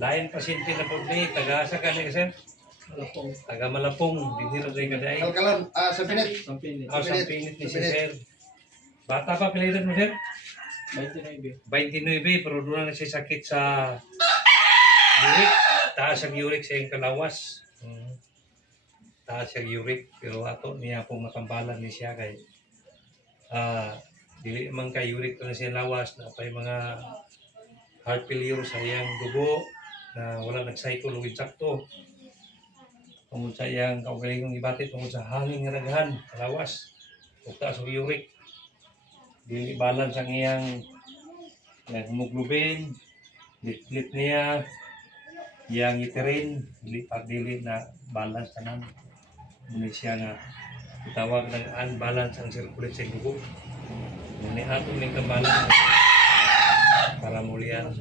Lain pasyente na po ni taga-asa ka ni sir. Malapong. Taga Malapong, diniro rin ka dahil. Kalkalon, sa pinit. Sampinit. Sa pinit ni si sir. Bata pa pilihan mo sir? 29. 29, pero doon na siya sakit sa uric. Taas ang uric sa iyong kalawas. Taas ang uric, pero ato niya pong makambalan ni siya kay dili man kay uric na siya lawas na pa mga heart failure sa iyang dugo na wala nag-cycle o insakto. Tungkol sa iyang kaugalingong ibatit, tungkol sa hangin nga naghan, kalawas, o taas ang uric. Dili balance ang iyang hemoglobin, lit niya, iyang uterine, dili na balance tanan. Muna siya nga itawag ng unbalance ang circulate sa dugo. Muna ato ning balance para mulian.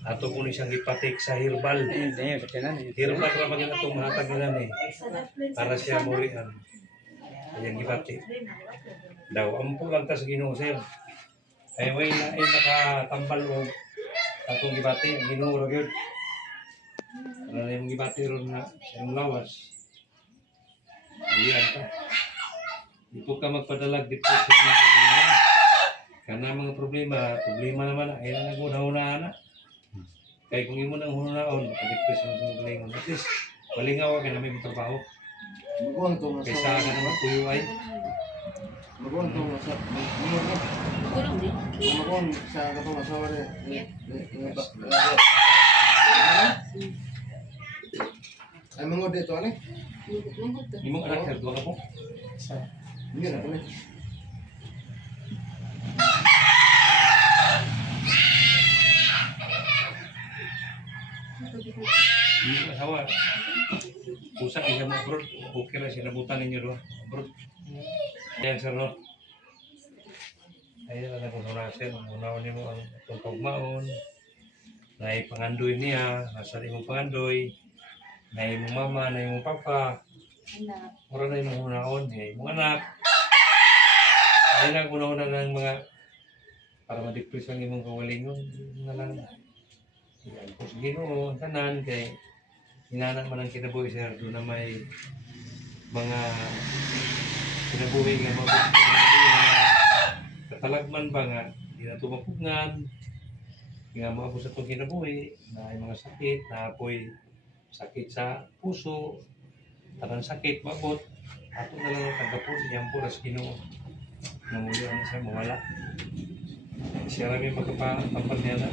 Ato po ni siyang ipatik sa herbal. Herbal ra maging atong mahatag nila ni para siya mulian. Ayang ipatik. Daw ampo lang ta sa Ginoo sir. Ay way na ay nakatambal o atong gibati Ginoo ra gyud. Para na yung gibati ron na yung lawas. Mulian ta. Di po ka magpadalag dito sa mga kana mga problema naman ay na naguna-una na. Kaya kung imo nang hunaon, makadipres mo sa galingon. At least, balingaw ka na may trabaho. Maguang to nga Kaysa ka naman kuyo ay. Maguang to nga sa... Maguang sa katong asawa rin. Ay mangod dito, ano? Imong anak sir, duwa ka po. Hindi na, ano? Hindi ko asawa. Usang isa mo abroad. Okay lang sinabutan ninyo doon. Abroad. Yan sir no. Ayun na kung wala sir. Unawan niyo ang itong kaugmaon. Na ipangandoy niya. Nasa imong pangandoy. Na imong mama, na imong papa. Mura na imong unaon. Imong anak. Ayun ang una-una ng mga para ma-depress ang imong kawalingon. Nga lang. Yan po sa Ginoo, tanan kay hinanan man ang kinabuhi sir, doon na may mga kinabuhi nga mga katalagman ba nga hindi na tumapugngan nga mga po sa itong kinabuhi na ay mga sakit, na apoy sakit sa puso tanang sakit, mabot ato na lang ang tagapon, yan po sa Ginoo na muli ang siya mawala siya rin may magkapatampal niya na